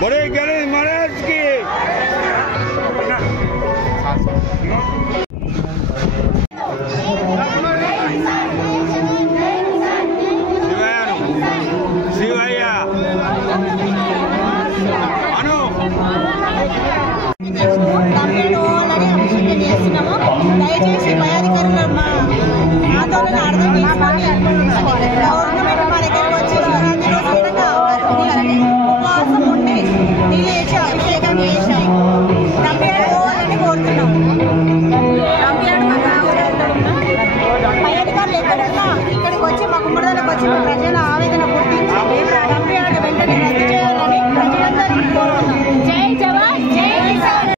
बड़े गणेश महाराज की शिवయ్య అను దయచేసి పై అధికారులు మా ఆందోళన అర్థం చేసుకొని గవర్నమెంట్ మా దగ్గరకు వచ్చి శివరాత్రి రోజు ఉపవాసం ఉండి నీళ్ళు వేసి అభిషేకం చేసి రంపియాడు పోవాలని కోరుతున్నాం. రంపియాడు మాకు పై అధికారులు ఎక్కడున్నా ఇక్కడికి వచ్చి మా కుమ్మడిదానికి వచ్చి